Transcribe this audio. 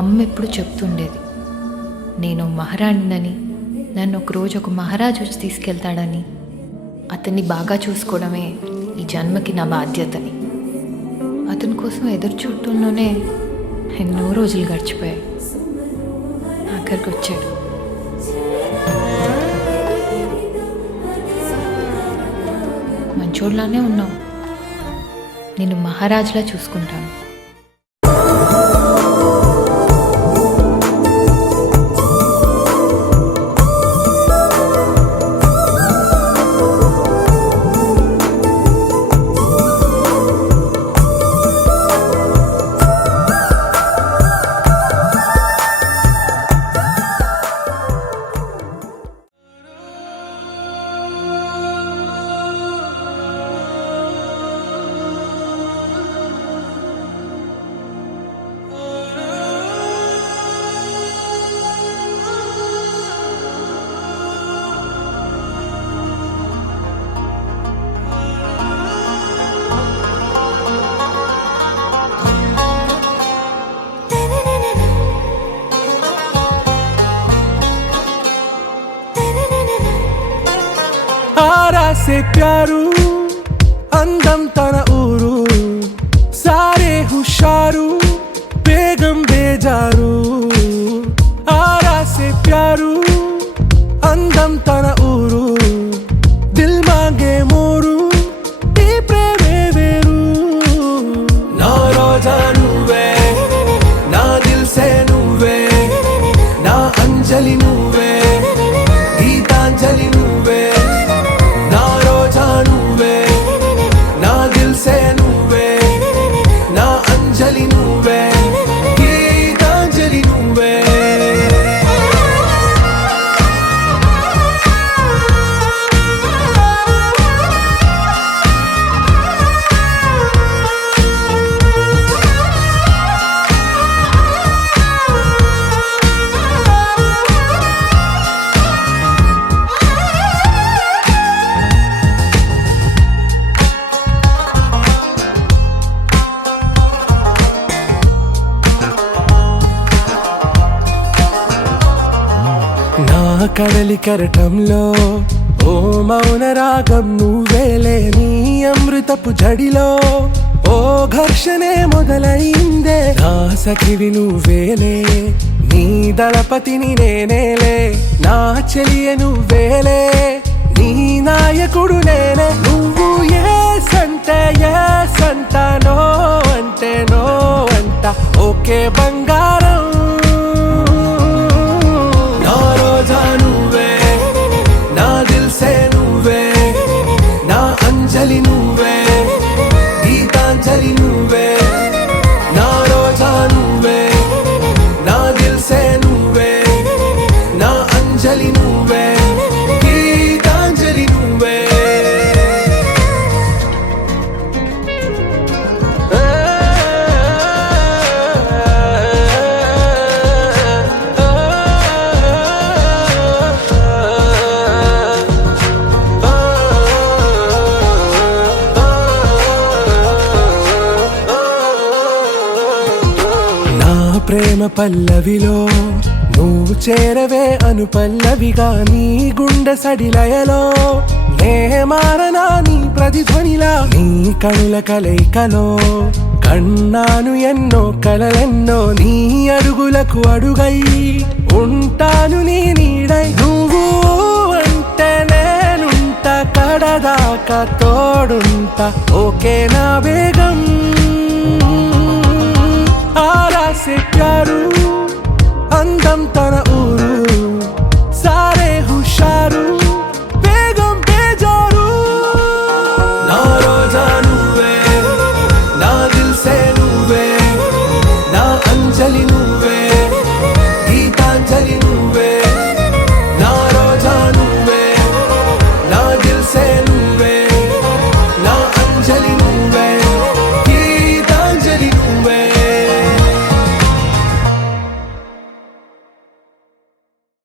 అమ్మ ఎప్పుడు చెప్తుండేది, నేను మహారాణినని, నన్ను ఒకరోజు ఒక మహారాజు వచ్చి తీసుకెళ్తాడని, అతన్ని బాగా చూసుకోవడమే ఈ జన్మకి నా బాధ్యతని. అతని కోసం ఎదురు చూడటంలోనే ఎన్నో రోజులు గడిచిపోయాయి. ఆఖరికి వచ్చాడు. మంచోళ్ళలానే ఉన్నావు, నేను మహారాజులా చూసుకుంటాను. से प्यारू अंदम तन ऊरू सारे हुशारू बेगम बेजारू आरा से प्यारू अंदम तन ऊरू दिल मांगे मोरू नी प्रेमे वेरू ना रोजा नुवे ना दिल से नुवे ना अंजलि नुवे गीतांजलि नुवे కడలి కరటంలో ఓ మౌన రాగం నువ్వేలే నీ అమృతపు జడిలో ఓ ఘర్షణే మొదలైందే నా సఖివి నువ్వేలే నీ దళపతిని నేనేలే నా చెలియ నువ్వేలే నీ నాయకుడు నేనే నువ్వు ఏ సంట నో అంటే నో అంట ఓకే బంగారం अंजलि नुवे गीतांजलि नुवे ना रोजा नुवे ना दिल से नुवे ना अंजलि नुवे गीतांजलि नुवे ప్రేమ పల్లవిలో నువ్వు చేరవే అను పల్లవిగా నీ గుండె సడిలయలో నే మారనా నీ ప్రతిధ్వనిలా నీ కనుల కలయికలో కన్నాను ఎన్నో కలలెన్నో నీ అడుగులకు అడుగై ఉంటాను నీ నీడై నువ్వు అంటే నేనుంటా కడదాకా తోడుంటా ఓకే నా బేగం ఆరాసే ప్యారు అందం తన ఊరు